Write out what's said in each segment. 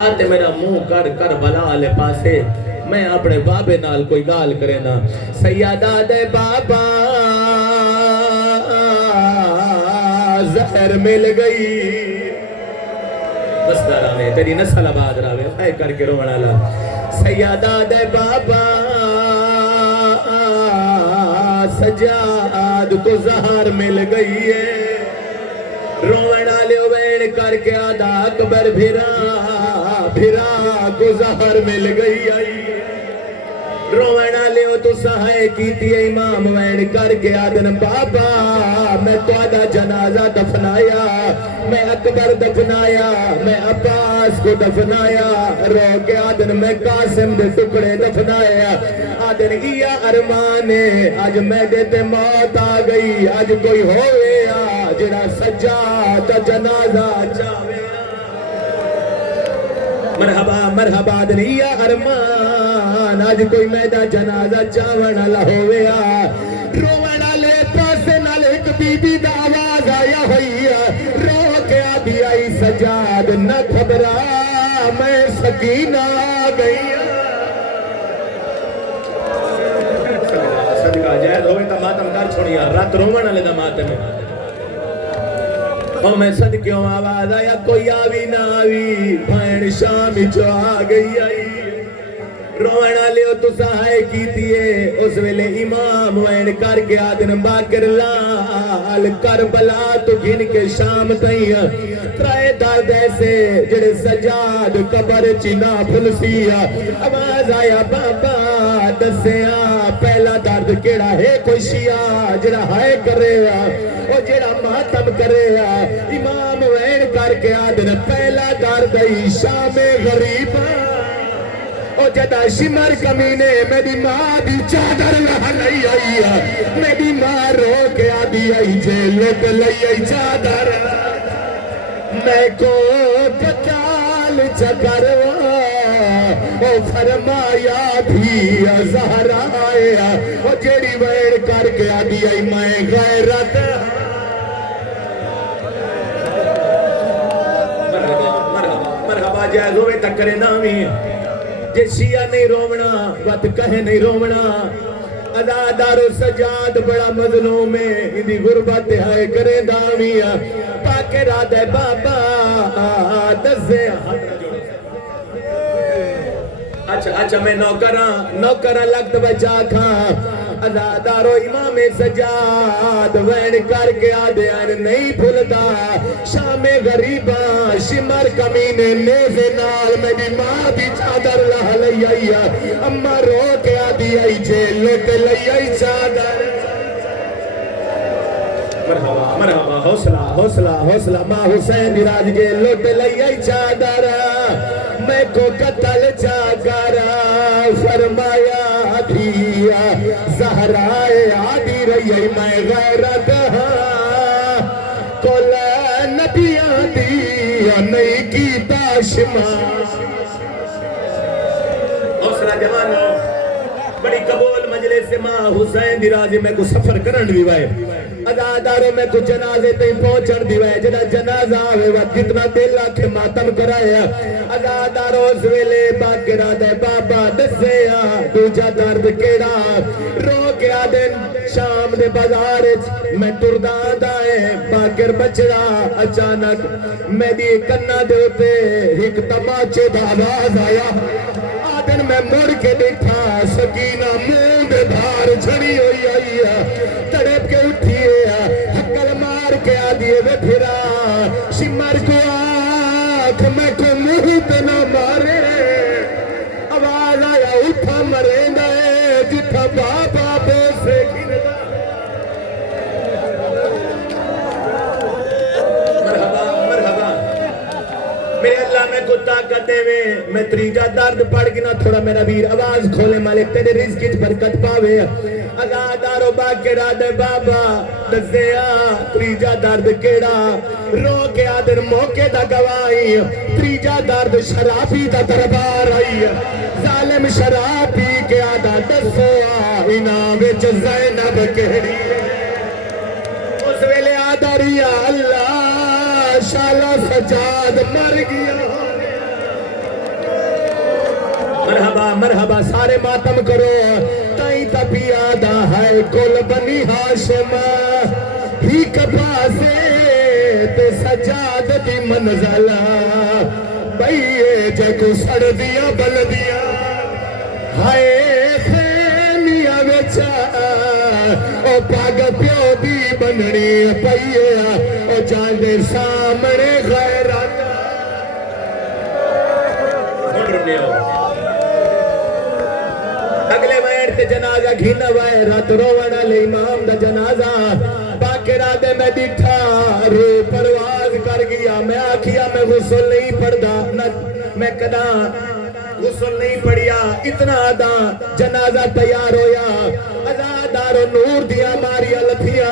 تے میرا منہ کر کر بلا لے پاسے میں اپنے بابے نال کوئی گال کرے نا سیادہ دے بابا زہر مل گئی بس دارانے تیری نسل آباد راوے اے کر کے رونا لا سیادہ دے بابا سجاد کو زہر مل گئی ہے رونا لے وین کر کے آدھا اکبر بھرا کو زہر مل گئی آئی رونا لے تو سہائے کیتی امام وین کر کے آدھن بابا میں تو آدھا جنازہ دفنایا میں اکبر دفنایا میں عباس کو دفنایا رو کے آدھن میں قاسم دے ٹکڑے دفنایا آدھن ایا ارمانے آج میں دیتے موت آ گئی آج کوئی ہوئے جڑا سجاد جنازہ چاہے مرحبا مرحبا دنیا ارمان آج کوئی میدہ جنازہ چاہنا لہویا رونا لے پاسے نال ایک بی بی دا آواز آیا ہوئی رو کے آدھی آئی سجاد نہ خبرا میں سکینہ گئی صدقہ جائز ہوئے تا ماتم کر چھوڑیا رات رونا لے دا ماتم اور میں صدقیوں آواز آیا کوئی آوی نہ آوی بھائن شامی جو آ گئی آئی رونا لیو تو سہائے کیتی ہے اس ویلے امام وین کر کے آدن باکر لال کربلا تو گن کے شام تائیں ترائے دارد ایسے جڑے سجاد قبر چنا پھلسیا آواز آیا بابا دسیاں پہلا دارد کیڑا ہے کوئی شیعہ جڑا ہائے کرے او جڑا ماتم کرے امام وین کر کے آدن پہلا دارد شام غریب او جدا شمر کمینے میری ماں بھی چادر لہا لئی آئی میری ماں رو کے آدھی آئی جے لوٹ لئی آئی چادر میں کو پتال چکروا او فرمایا بھی زہرا آیا او جیڑی ویڑ کر کے آدھی آئی میں غیرت مرحبا جائز ہوئے تکرے نامی جے شیعہ نہیں رومنا وقت کہے نہیں رومنا ادادار و سجاد بڑا مظلوم ہے اندھی غربت ہے کرے داویہ پاکے رادے بابا دزے اچھا میں نوکران لگت بچا کھاں ادادارو امام سجاد وین کر کے آدھے آن نہیں بھولتا شام غریباں شمر کمینے نیزے نال میری ماں بھی چادر لہا لئی آئی اممہ رو کے آدھی آئی جے لوٹ لئی آئی چادر مرحبا مرحبا حوصلہ ماں حسین راج جے لوٹ لئی آئی چادر میں کو قتل چاکرا فرمایا دھیا زہرائے آدھی رہی میں غیرت کل نبیاں دیا نہیں کی تاشمہ حوصلہ جوانو بڑی قبول مجلس سے ماں حسین دی راجی میں کو سفر کرن بھی وائے اداداروں میں کو جنازے تیں پہنچن دی وائے جنہ جنازہ آوے وقت کتنا دل آکھے ماتم کرایا اداداروں اس ویلے باکر آدھے بابا دسیا دوجہ درد کیڑا رو کے آدھن شام دے بازارج میں تردان دائے باکر بچڑا اچانک میں دی کنہ دے ہوتے ایک تماچے دا آواز آیا آدن میں مڑ کے دیکھا سکینہ موند دھار چھڑی ہوئی آئی تڑپ کے اٹھئے حقل مار کے آدھیے وہ پھرا شمر کو آنکھ میں کو محیط نہ مارے آواز آیا اٹھا مرے نئے جتھا بابا بے سے گردا مرحبا میرے اللہ میں کو طاقت دے وے میں تریجہ درد پڑھ گنا تھوڑا میرا ویر آواز کھولے مالک تیرے رزق کی برکت پاوے ازادارو باکر آدھے بابا دزیا تریجہ درد کیڑا رو کے آدھر موقع دا گوائی تریجہ درد شرابی دا دربار آئی ظالم شرابی کے آدھا دسیا انام وچ زینب کہڑی اس ویلے آدھا ریا اللہ شالا سجاد مر گیا مرحبا سارے ماتم کرو تائی تپیادہ ہے کل بنی ہاشم ہی کپاسے تے سجاد دی منزل بھئیے جے کو سڑ دیا بل دیا ہائے خیمیہ وچا او پاگ پیو دی بننی پئیے او جان دے سامنے غیرات اگلے وائر تے جنازہ گھینا وائرات رونا لے امام دا جنازہ باکرہ دے میں دیٹھا رو پرواز کر گیا میں آکھیا میں غسل نہیں پڑھدا میں کدا غسل نہیں پڑھیا اتنا آدھا جنازہ تیار ہویا ازادار و نور دیا ماریا لتھیا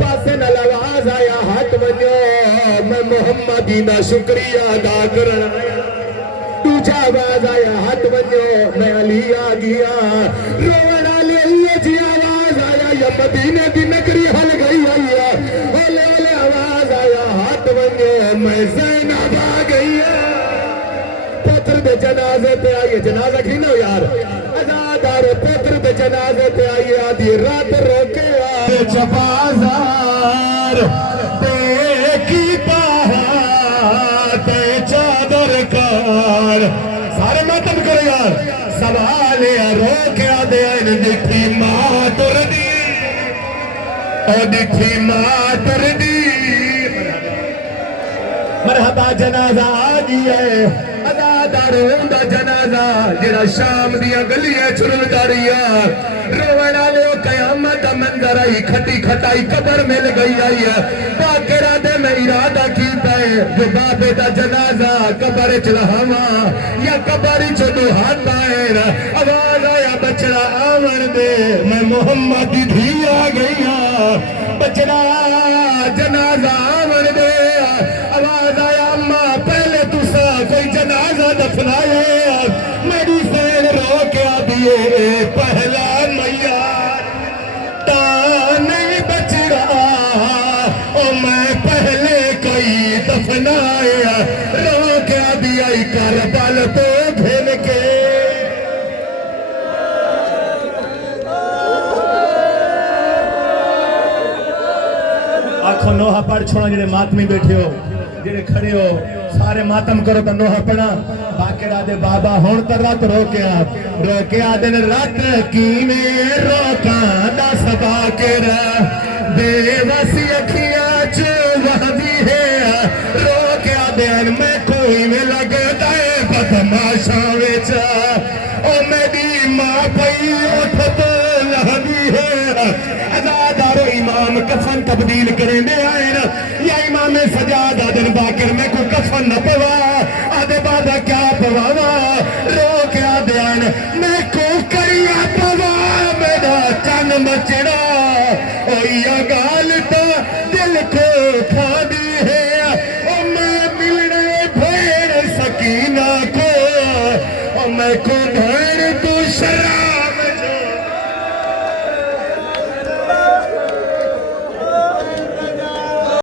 پاسے نہ لواز آیا ہاتھ ونیو میں محمدی دا شکریہ ادا کرنا دوجہ آواز آیا ہاتھ ونیو میں علی آگیا رونا لے ہوئے جی آواز آیا یا مدینہ دی نگری حل گئی آیا اولے اولے آواز آیا ہاتھ ونیو میں زینب آگئی پتر دے جنازے پہ آئیے جنازہ کھینو یار ازادار پتر دے جنازے پہ آئیے آدھی رات روکے آئے چپازار دیکھی پہاڑ تے چادر کار سارے ماتم کرو یار سوالے روکے آدھے آئین دکھی ماتر دی او دکھی ماتر دی مرحبا جنازہ آگی ہے ازاداروں دا جنازہ جنہ شام دیا گلیاں چھرل داریا رونا لے قیامت منظر آئی کھٹی کھٹائی قبر مل گئی آئی ہے باکرہ دے میں ارادہ کیتا ہے جو بابے دا جنازہ قبر چلہاما یا قبر چلو ہاتھ آئے آواز آیا بچڑا آمن دے میں محمد دی دھی آگئی بچڑا جنازہ آمن دے آواز آیا اماں پہلے تسا کوئی جنازہ دفنائے میری سین رو کیا دیئے پہلا میار تا نہیں بچ رہا او میں پہلے کوئی دفنائے رو کیا دیا کربل تو گھن کے آنکھوں نوحہ پڑھ چھوڑا جنہیں ماتمی بیٹھے ہو جنہیں کھڑے ہو سارے ماتم کرو تو نوحہ پڑھا باکرہ دے بابا ہون تر رات روکے آدن رات کینے روکا دا سباکرہ بے وسی اکھیاں جو وحدی ہے روکے آدن میں کوئی میں لگتا ہے بدماشاں ویچا او میری ماں پئی اٹھ تو لہدی ہے ازادار امام کفن تبدیل کریں دے آئے نا یا امام سجاد آدن باکر میں کو کفن نہ پوا آدھے بادہ کیا پواوا رو کیا دیان میں کو کریا پوا میرا چن مچڑا اویا گالتا دل کو کھا دی ہے او میں ملنے بھیڑ سکینہ کو او میں کو بھیڑ